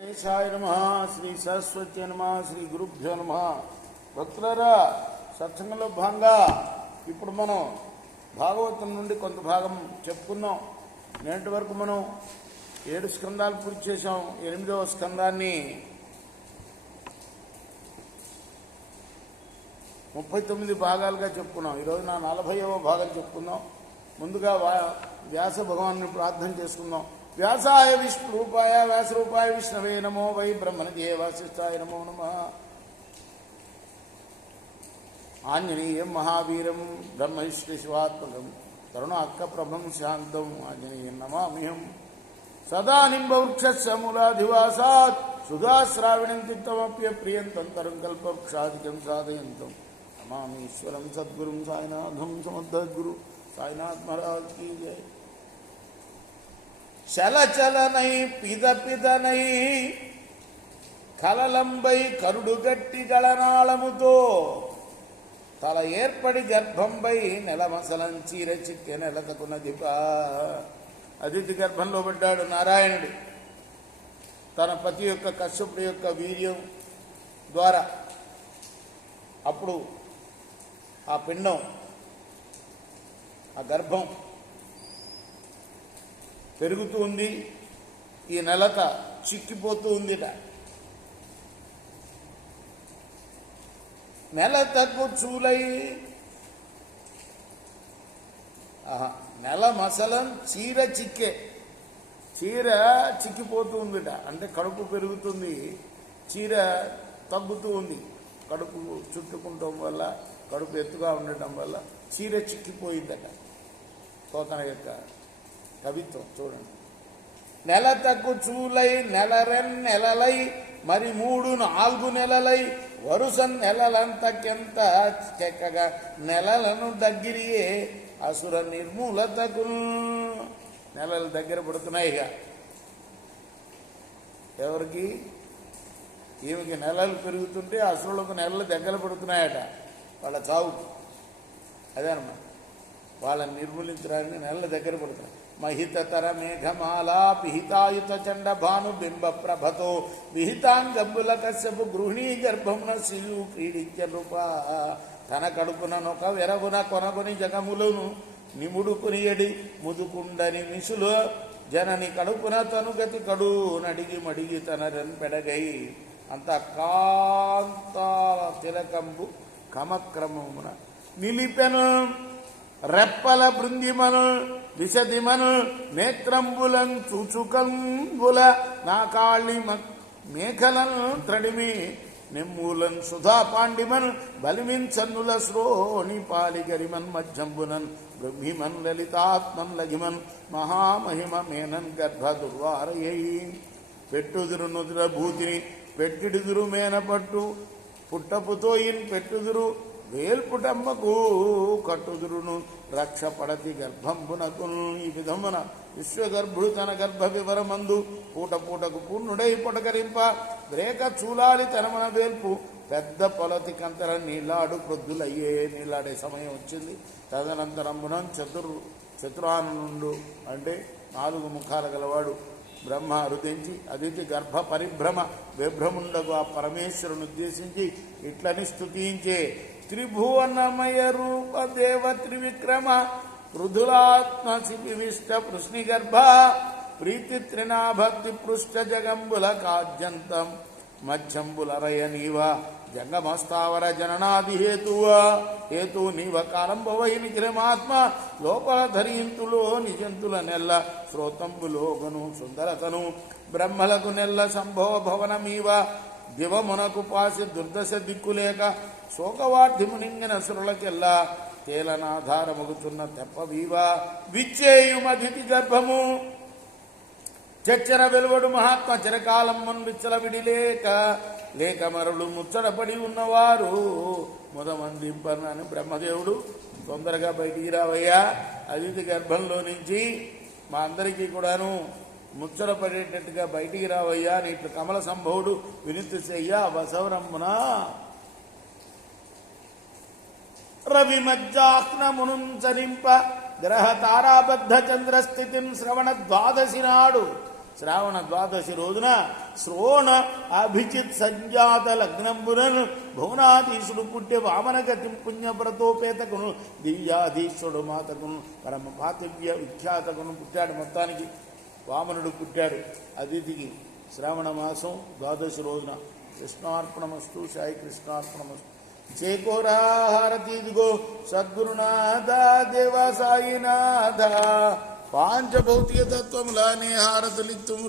గణేశాయ నమః. శ్రీ సరస్వతి నమః. శ్రీ గురుభ్యో నమః. భక్తులారా, సత్సంగంలో భాగంగా ఇప్పుడు మనం భాగవతం నుండి కొంత భాగం చెప్పుకున్నాం. నేటి వరకు మనం 7 స్కందాలు పూర్తి చేశాం. 8వ స్కందాన్ని 39 భాగాలుగా చెప్పుకున్నాం. ఈరోజు నా 40వ భాగం చెప్పుకుందాం. ముందుగా వ్యాస భగవాన్ని ప్రార్థన చేసుకుందాం. వ్యాసాయ విష్ణురూపాయ వ్యాసరూపాయ విష్ణవే నమో వై బ్రహ్మణజే వాసిష్ఠాయ నమో నమః. ఆంజనేయం మహావీరం బ్రహ్మైష్టి శివాత్మకం కరుణాకప్రభం శాంతం ఆంజనేయం నమామ్యహం. సదా నింబవృక్షమూలాధివాసాత్ సుధాశ్రావిణం చిత్తమప్యప్రియంతం తరం కల్పవృక్షాదికం సాధయంతం నమామీశ్వరం సద్గురుం సాయినాథం సమర్థద్గురు సాయినాథ్ మహారాజ్ కీ జై. చలచలనై పిదపిదనై కలలంబై కరుడుగట్టి గళనాళముతో తల ఏర్పడి గర్భంపై నెలమసలం చీర చిక్కె నెలతకునదిప. అదితి గర్భంలో పడ్డాడు నారాయణుడు. తన పతి యొక్క కశ్యపుడి యొక్క వీర్యం ద్వారా అప్పుడు ఆ పిండం, ఆ గర్భం పెరుగుతూ ఉంది. ఈ నెలత చిక్కిపోతూ ఉందిట. నెలతకు చూలై నెల మసలం చీర చిక్కే, చీర చిక్కిపోతూ ఉందిట. అంటే కడుపు పెరుగుతుంది, చీర తగ్గుతూ ఉంది. కడుపు చుట్టుకుంటం వల్ల, కడుపు ఎత్తుగా ఉండటం వల్ల చీర చిక్కిపోయిందట. తన యొక్క కవిత్వం చూడండి. నెలతకు చూలై నెలలై మరి 3-4 నెలలై వరుసన్ నెలలంతకెంత చెక్కగా నెలలను దగ్గరియే అసుర నిర్మూలతకు. నెలలు దగ్గర పడుతున్నాయి. ఇక ఎవరికి? ఈమెకి నెలలు పెరుగుతుంటే అసురులకు నెలలు దగ్గర పడుతున్నాయట. వాళ్ళ చావుకు అదే అన్నమాట. వాళ్ళని నిర్మూలించడానికి నెలల దగ్గర పడుతున్నాయి. మహితతర మేఘమాలా పిహితాయుత చండ భాను బింబ ప్రభతో విహితాంగంబుల కశ్యపు గృహిణీ గర్భమున శిలు క్రీడించ రూప. తన కడుపుననొక వెరగున కొనగొని జగములను నిముడుకునియడి ముదుకుండని మిసులు జనని కడుపున తనుగతి కడు నడిగి మడిగి తన పెడగై అంత కాంత తిలకంబు కమక్రమమున నిలిపెను. రెప్పల బృందిమను విశదిమను నేత్రంబులం చూచుకంబుల నా కాళి మేఘలను త్రడిమి నెమ్మూలన్ సుధా పాండిమన్ బలిమిన్సన్నుల శ్రోణి పాలిగరిమన్ మధ్యంబునన్ బ్రహ్మిమన్ లలితాత్మన్ లఘిమన్ మహామహిమ మేనన్ గర్భ దుర్వారయై. పెట్టుదురు నుదుర భూతిని పెట్టిడుదురు మేనపట్టు పుట్టపుతోయిన్ పెట్టుదురు వేల్పుటమ్మకు కట్టుదురును రక్ష పడతి గర్భంబునకు. ఈ విధమున విశ్వగర్భుడు తన గర్భ వివరమందు పూట పూటకు పూర్ణుడై పొటకరింప రేఖ చూలాలి తనమన వేల్పు పెద్ద పొలతి కంతర నీళ్లాడు ప్రొద్దులయ్యే. నీళ్లాడే సమయం వచ్చింది. తదనంతరమునం చతురానుండు అంటే 4 ముఖాలు గలవాడు బ్రహ్మ అరుదించి అదితి గర్భ పరిభ్రమ విభ్రముండగు ఆ పరమేశ్వరుని ఉద్దేశించి ఇట్లని స్తుతించే. త్రిభువనమయ రూప దేవ త్రివిక్రమ పృథులాత్మ శివిష్ట పృష్ణిగర్భ ప్రీతి త్రినాభక్తి పృష్ఠ జగంబుల కాజ్యంతం మధ్యంబులరయ నీవ జంగమస్తావర జననాది హేతు నీవ కాలంబవై నిఖిలమాత్మ లోపల ధరింతులో నిజంతుల నెల్ల శ్రోతంబులోగను సుందరతను బ్రహ్మలకు నెల్ల సంభవ భవనమీవ దివమునకు పాసి దుర్దశ దిక్కులేక శోకవార్ధిమునింగిన సురులకెల్లా తేలనాధారమగుతున్న తెప్పవీవ విచ్చేయుమధితి గర్భము చచ్చర వెలువడు మహాత్మ చిరకాలం విచ్చల విడిలేక లేక మరుడు ముచ్చటపడి ఉన్నవారు ముదమందింపనని బ్రహ్మదేవుడు తొందరగా బయటికి రావయ్యా, అదితి గర్భంలో నుంచి మా అందరికీ కూడాను ముచ్చటపడేటట్టుగా బయటికి రావయ్యా అని ఇట్లు కమల సంభవుడు వినుతి చెయ్య వసవరమ్మున. రవి మధ్యాహ్నమును చరింప గ్రహ తారాబద్ధ చంద్రస్థితిం శ్రవణ ద్వాదశి నాడు శ్రావణ ద్వాదశి రోజున శ్రోణ అభిజిత్ సంజాత లగ్నంబురన్ భువనాధీశుడు పుట్టే వామనగతి పుణ్యవ్రతోపేతకును దివ్యాధీశ్వరుడు మాతకును పరమ పాతివ్య విఖ్యాతకును పుట్టాడు. మొత్తానికి వామనుడు పుట్టాడు అతిథికి శ్రావణ మాసం ద్వాదశి రోజున. కృష్ణార్పణమస్తు. సాయి కృష్ణార్పణమస్తు. చేకోరా హారతి దిగో సద్గురునాథ దేవ సాయినాథ పాంచభౌతిక తత్వములానే హారతులిత్తు